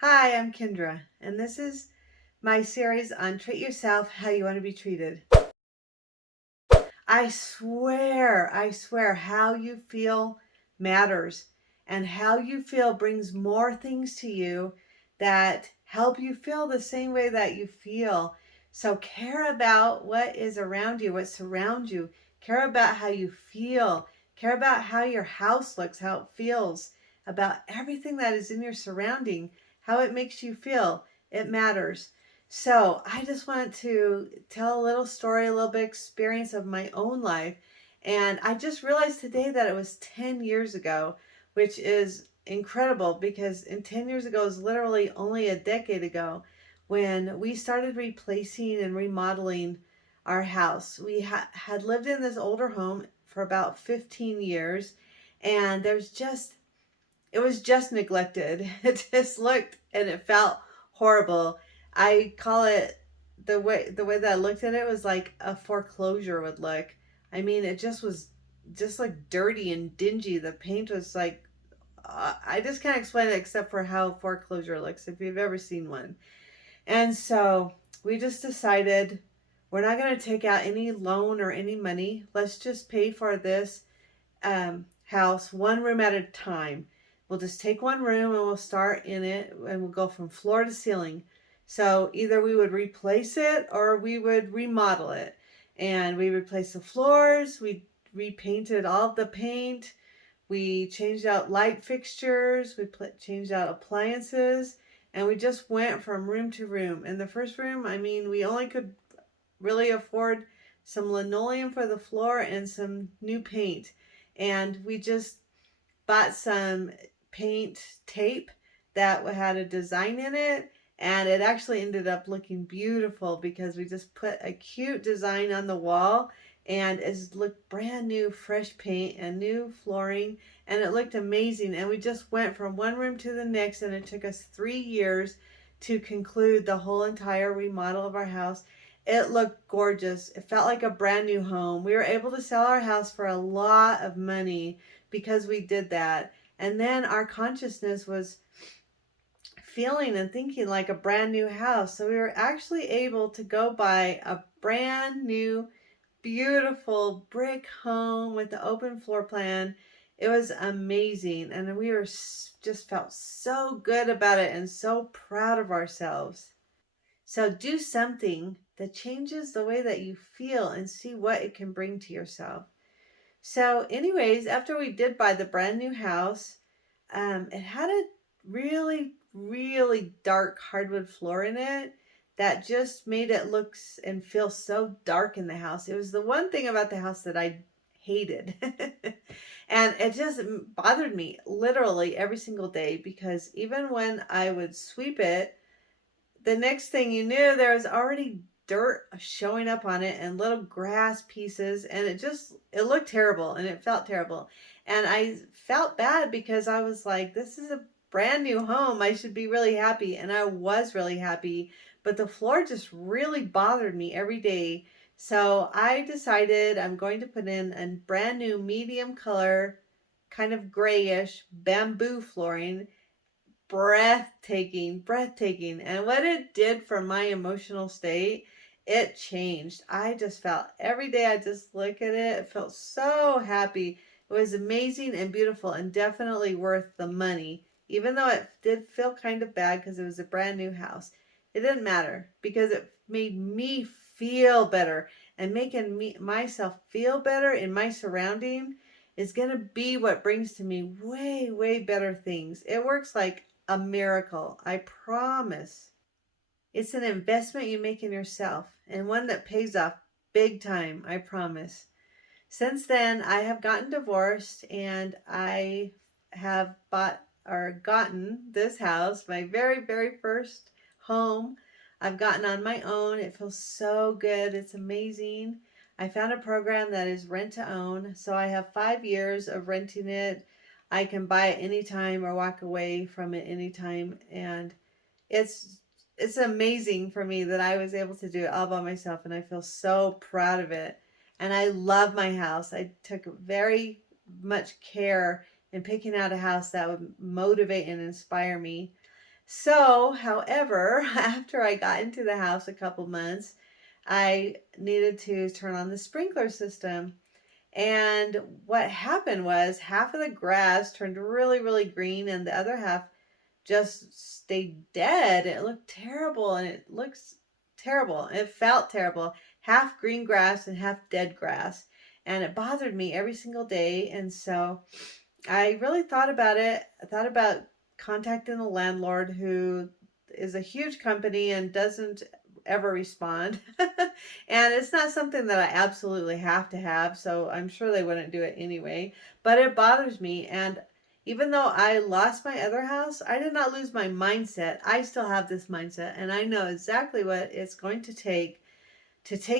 Hi, I'm Kendra, and this is my series on Treat Yourself How You Want to Be Treated. I swear, how you feel matters, and how you feel brings more things to you that help you feel the same way that you feel. So care about what is around you, what surrounds you. Care about how you feel. Care about how your house looks, how it feels, about everything that is in your surrounding, how it makes you feel. It matters. So I just want to tell a little story, a little bit experience of my own life. And I just realized today that it was 10 years ago, which is incredible because in 10 years ago is literally only a decade ago when we started replacing and remodeling our house. We had lived in this older home for about 15 years, and it was just neglected. It just looked and it felt horrible. I call it the way that I looked at it was like a foreclosure would look. I mean, it just was just like dirty and dingy. The paint was like I just can't explain it except for how foreclosure looks if you've ever seen one. And so we just decided we're not going to take out any loan or any money. Let's just pay for this house one room at a time. We'll just take one room and we'll start in it and we'll go from floor to ceiling. So either we would replace it or we would remodel it. And we replaced the floors, we repainted all of the paint, we changed out light fixtures, we changed out appliances, and we just went from room to room. In the first room, I mean, we only could really afford some linoleum for the floor and some new paint. And we just bought some paint tape that had a design in it. And it actually ended up looking beautiful because we just put a cute design on the wall and it looked brand new, fresh paint and new flooring. And it looked amazing. And we just went from one room to the next. And it took us 3 years to conclude the whole entire remodel of our house. It looked gorgeous. It felt like a brand new home. We were able to sell our house for a lot of money because we did that. And then our consciousness was feeling and thinking like a brand new house. So we were actually able to go buy a brand new, beautiful brick home with the open floor plan. It was amazing. And we were just felt so good about it and so proud of ourselves. So do something that changes the way that you feel and see what it can bring to yourself. So, anyways, after we did buy the brand new house, it had a really dark hardwood floor in it that just made it look and feel so dark in the house. It was the one thing about the house that I hated. And it just bothered me literally every single day because even when I would sweep it, the next thing you knew, there was already dirt showing up on it and little grass pieces, and it looked terrible and it felt terrible. And I felt bad because I was like, this is a brand new home. I should be really happy. And I was really happy, but the floor just really bothered me every day. So I decided I'm going to put in a brand new medium color, kind of grayish bamboo flooring. Breathtaking. And what it did for my emotional state, it changed. I just felt every day I just look at it, it felt so happy. It was amazing and beautiful and definitely worth the money, even though it did feel kind of bad because it was a brand new house. It didn't matter because it made me feel better, and making myself feel better in my surrounding is going to be what brings to me way better things. It works like a miracle, I promise. It's an investment you make in yourself and one that pays off big time, I promise. Since then, I have gotten divorced and I have bought or gotten this house, my very first home. I've gotten on my own. It feels so good. It's amazing. I found a program that is rent to own. So I have 5 years of renting it. I can buy it anytime or walk away from it anytime. And it's it's amazing for me that I was able to do it all by myself, and I feel so proud of it. And I love my house. I took very much care in picking out a house that would motivate and inspire me. So, however, after I got into the house a couple months, I needed to turn on the sprinkler system. And what happened was half of the grass turned really, really green, and the other half just stayed dead. It looked terrible, and it looks terrible. It felt terrible. Half green grass and half dead grass. And it bothered me every single day. And so I really thought about it. I thought about contacting the landlord, who is a huge company and doesn't ever respond. And it's not something that I absolutely have to have, so I'm sure they wouldn't do it anyway. But it bothers me. And even though I lost my other house, I did not lose my mindset. I still have this mindset, and I know exactly what it's going to take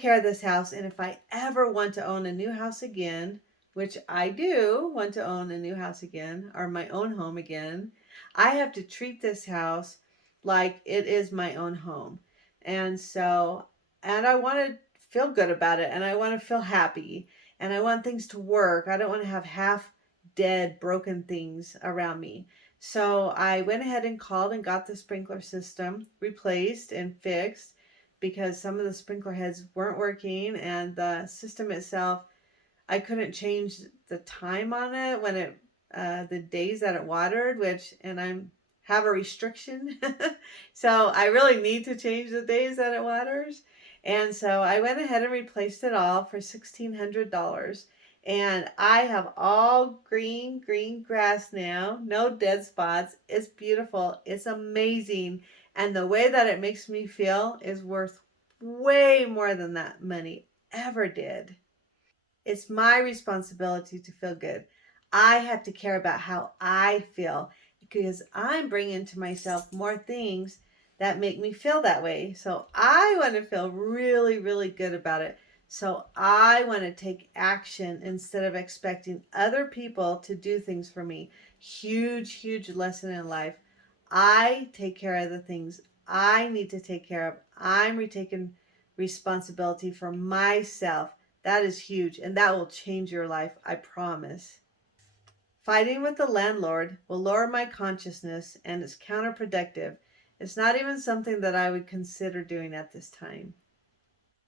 care of this house. And if I ever want to own a new house again, which I do want to own a new house again, or my own home again, I have to treat this house like it is my own home. And so, and I want to feel good about it, and I want to feel happy, and I want things to work. I don't want to have half dead, broken things around me. So I went ahead and called and got the sprinkler system replaced and fixed, because some of the sprinkler heads weren't working, and the system itself, I couldn't change the time on it when it the days that it watered, which, and I'm have a restriction. So I really need to change the days that it waters. And so I went ahead and replaced it all for $1,600. And I have all green grass now, no dead spots. It's beautiful. It's amazing. And the way that it makes me feel is worth way more than that money ever did. It's my responsibility to feel good. I have to care about how I feel, because I'm bringing to myself more things that make me feel that way. So I want to feel really, really good about it. So I want to take action instead of expecting other people to do things for me. Huge, huge lesson in life. I take care of the things I need to take care of. I'm retaking responsibility for myself. That is huge, and that will change your life, I promise. Fighting with the landlord will lower my consciousness, and it's counterproductive. It's not even something that I would consider doing at this time.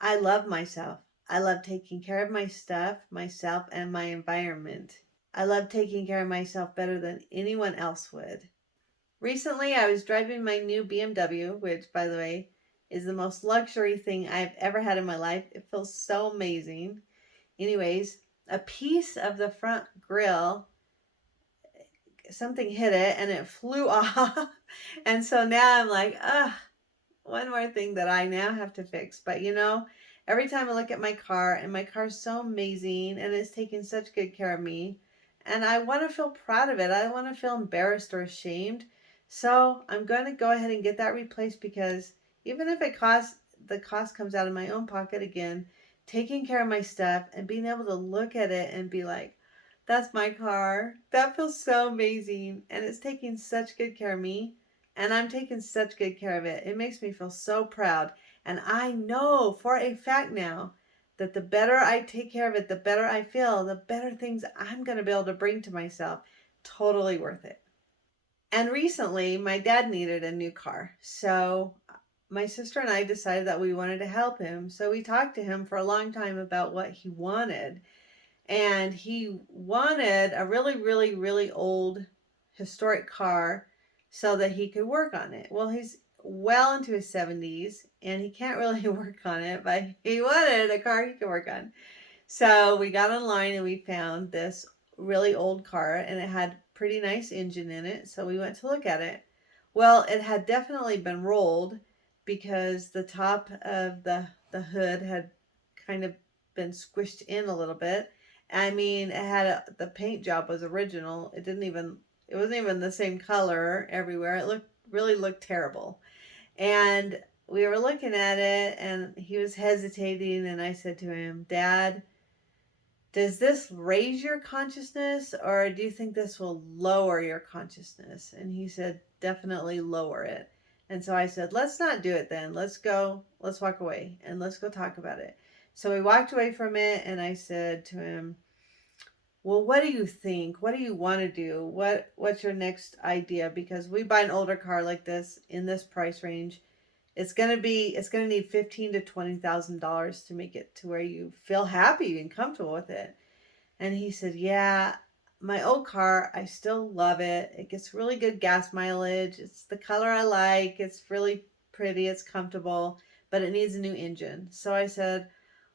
I love myself. I love taking care of my stuff, myself, and my environment. I love taking care of myself better than anyone else would. Recently, I was driving my new BMW, which, by the way, is the most luxury thing I've ever had in my life. It feels so amazing. Anyways, a piece of the front grill, something hit it and it flew off. And so now I'm like, one more thing that I now have to fix. But every time I look at my car, and my car is so amazing and it's taking such good care of me, and I want to feel proud of it. I don't want to feel embarrassed or ashamed. So I'm going to go ahead and get that replaced, because even if the cost comes out of my own pocket again, taking care of my stuff and being able to look at it and be like, that's my car. That feels so amazing. And it's taking such good care of me. And I'm taking such good care of it. It makes me feel so proud. And I know for a fact now that the better I take care of it, the better I feel, the better things I'm going to be able to bring to myself. Totally worth it. And recently, my dad needed a new car. So my sister and I decided that we wanted to help him. So we talked to him for a long time about what he wanted. And he wanted a really, really, really old historic car so that he could work on it. Well, he's well into his 70s and he can't really work on it, but he wanted a car he could work on. So we got online and we found this really old car, and it had pretty nice engine in it. So we went to look at it. Well, it had definitely been rolled, because the top of the hood had kind of been squished in a little bit. I mean, the paint job was original. It wasn't even the same color everywhere. It really looked terrible. And we were looking at it and he was hesitating, and I said to him, Dad, does this raise your consciousness, or do you think this will lower your consciousness? And he said, definitely lower it. And so I said, let's not do it then. Let's walk away and let's go talk about it. So we walked away from it, and I said to him, well, what do you think? What do you want to do? What's your next idea? Because we buy an older car like this in this price range, it's gonna need $15,000 to $20,000 to make it to where you feel happy and comfortable with it. And he said, yeah, my old car, I still love it. It gets really good gas mileage. It's the color I like. It's really pretty. It's comfortable, but it needs a new engine. So I said,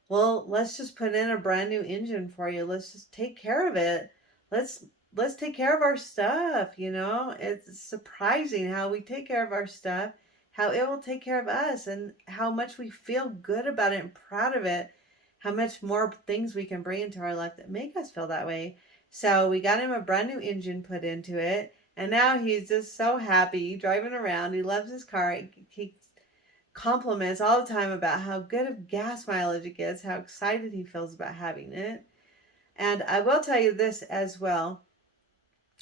well, let's just put in a brand new engine for you. Let's just take care of it. Let's let's take care of our stuff, you know? It's surprising how we take care of our stuff, how it will take care of us and how much we feel good about it and proud of it. How much more things we can bring into our life that make us feel that way. So we got him a brand new engine put into it, and now he's just so happy driving around. He loves his car. He compliments all the time about how good of gas mileage it gets, how excited he feels about having it. And I will tell you this as well.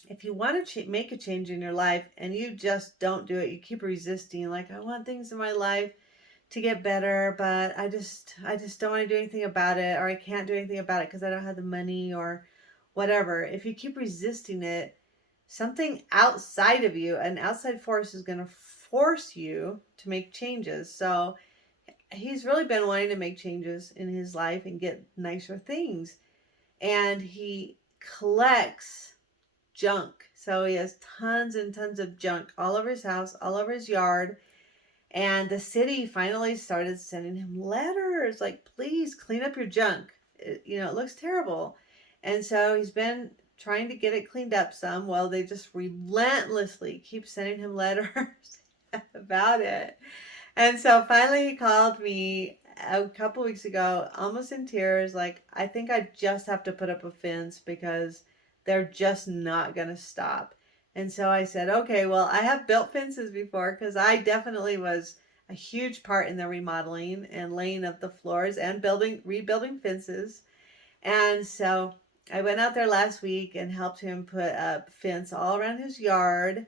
If you want to make a change in your life and you just don't do it, you keep resisting, like, I want things in my life to get better, but I just don't want to do anything about it, or I can't do anything about it because I don't have the money or whatever. If you keep resisting it, something outside of you, an outside force is going to force you to make changes. So he's really been wanting to make changes in his life and get nicer things. And he collects junk. So he has tons and tons of junk all over his house, all over his yard. And the city finally started sending him letters like, please clean up your junk. It looks terrible. And so he's been trying to get it cleaned up some. Well, they just relentlessly keep sending him letters about it. And so finally he called me a couple weeks ago, almost in tears, like, I think I just have to put up a fence because they're just not going to stop. And so I said, okay, well, I have built fences before because I definitely was a huge part in the remodeling and laying of the floors and rebuilding fences. And so I went out there last week and helped him put up fence all around his yard,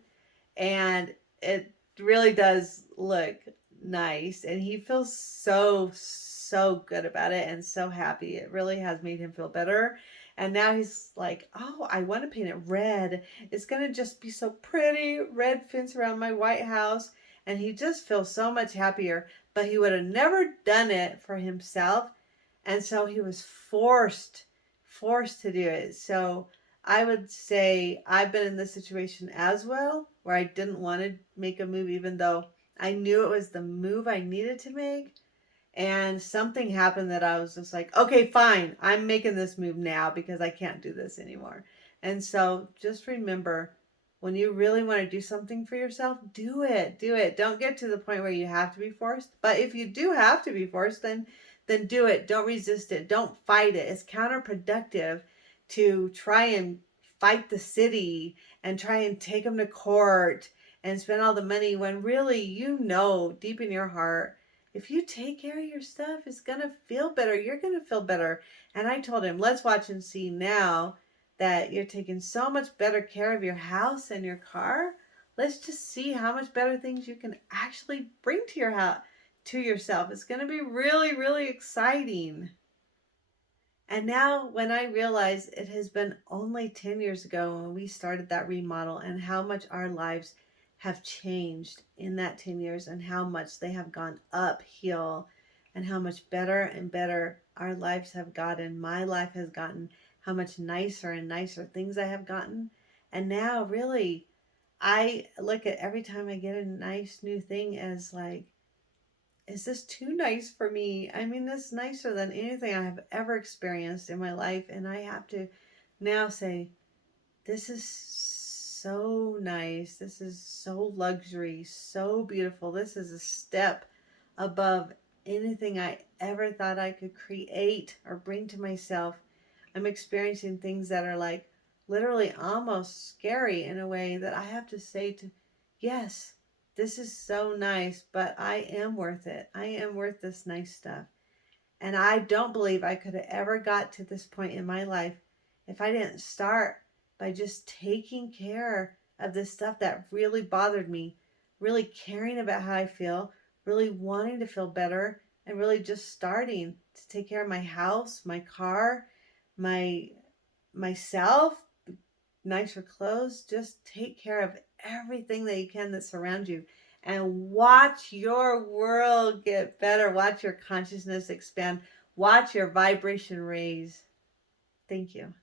and it really does look nice, and he feels so good about it and so happy. It really has made him feel better. And now he's like, oh, I want to paint it red. It's going to just be so pretty, red fence around my white house. And he just feels so much happier, but he would have never done it for himself. And so he was forced to do it. So I would say I've been in this situation as well, where I didn't want to make a move, even though I knew it was the move I needed to make. And something happened that I was just like, okay, fine, I'm making this move now because I can't do this anymore. And so just remember, when you really want to do something for yourself, do it. Do it. Don't get to the point where you have to be forced. But if you do have to be forced, then do it. Don't resist it. Don't fight it. It's counterproductive to try and fight the city and try and take them to court and spend all the money when really deep in your heart, if you take care of your stuff, it's going to feel better. You're going to feel better. And I told him, let's watch and see now that you're taking so much better care of your house and your car. Let's just see how much better things you can actually bring to your house, to yourself. It's going to be really, really exciting. And now, when I realize it has been only 10 years ago when we started that remodel, and how much our lives have changed in that 10 years, and how much they have gone uphill, and how much better and better our lives have gotten, my life has gotten, how much nicer and nicer things I have gotten. And now, really, I look at every time I get a nice new thing as like, is this too nice for me? I mean, this is nicer than anything I have ever experienced in my life. And I have to now say, this is so nice. This is so luxury, so beautiful. This is a step above anything I ever thought I could create or bring to myself. I'm experiencing things that are like literally almost scary in a way that I have to say to, yes, this is so nice, but I am worth it. I am worth this nice stuff. And I don't believe I could have ever got to this point in my life if I didn't start by just taking care of the stuff that really bothered me, really caring about how I feel, really wanting to feel better, and really just starting to take care of my house, my car, my myself, nicer clothes. Just take care of everything that you can that surrounds you, and watch your world get better. Watch your consciousness expand. Watch your vibration raise. Thank you.